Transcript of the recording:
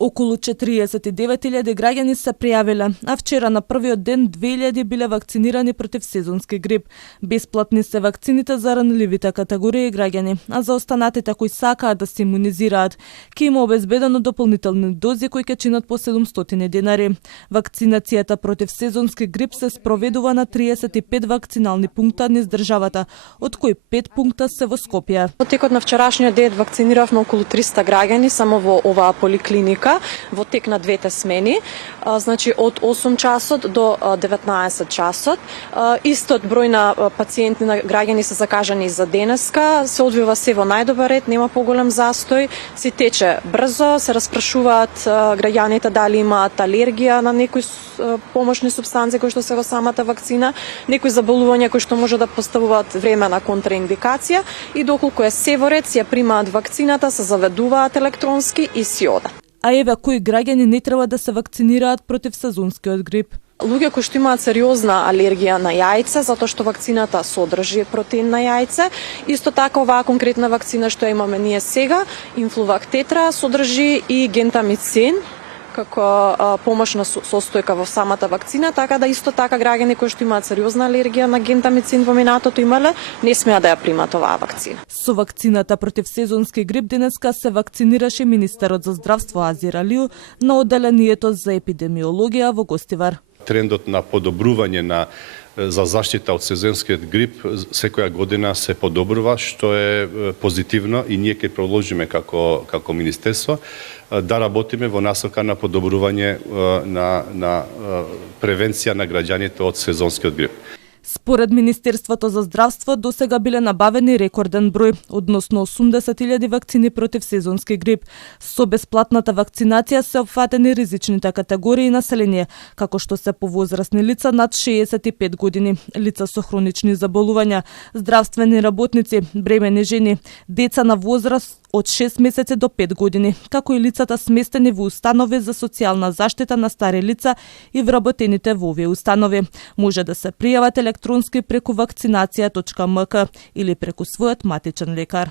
Околу 49.000 граѓани се пријавиле, а вчера на првиот ден 2.000 биле вакцинирани против сезонски грип. Бесплатни се вакцините за ранливите категории граѓани, а за останатите кои сакаат да се имунизираат, ќе има обезбедено дополнителни дози кои ќе чинат по 700 денари. Вакцинацијата против сезонски грип се спроведува на 35 вакцинални пункта низ државата, од кои 5 пункта се во Скопје. Во текот на вчерашниот ден вакциниравме околу 300 граѓани само во оваа поликлиника во тек на двете смени, значи од 8 часот до 19 часот. Истот број на пациенти на граѓани се закажани за денеска, се одвива се во најдобар ред, нема поголем застој, се тече брзо, се распрашуваат граѓаните дали имаат алергија на некои помошни супстанции кои што се во самата вакцина, некои заболувања кои што може да поставуваат времена контраиндикација и доколку е се во ред, ја примаат вакцината, се заведуваат електронски и си одат. А еве кои граѓани не треба да се вакцинираат против сезонскиот грип. Луѓе кои што имаат сериозна алергија на јајце, затоа што вакцината содржи протеин на јајце. Исто така оваа конкретна вакцина што ја имаме ние сега, Influvac Tetra, содржи и гентамицин како помошна состојка во самата вакцина, така да исто така граѓани кои што имаат сериозна алергија на гентамицин во минатото имале, не смеа да ја примат оваа вакцина. Со вакцината против сезонски грип денеска се вакцинираше министерот за здравство Азир Алиу на одделението за епидемиологија во Гостивар. Трендот на подобрување за заштита од сезонскиот грип секоја година се подобрува, што е позитивно и ние ќе продолжиме како министерство да работиме во насока на подобрување на превенција на граѓаните од сезонскиот грип. Според Министерството за здравство досега биле набавени рекорден број, односно 80.000 вакцини против сезонски грип. Со бесплатната вакцинација се опфатени ризичните категории население, како што се повозрасни лица над 65 години, лица со хронични заболувања, здравствени работници, бремени жени, деца на возраст од 6 месеци до 5 години, како и лицата сместени во установи за социјална заштита на стари лица и вработените во овие установи. Може да се пријават електронски преку вакцинација.мк или преку својот матичен лекар.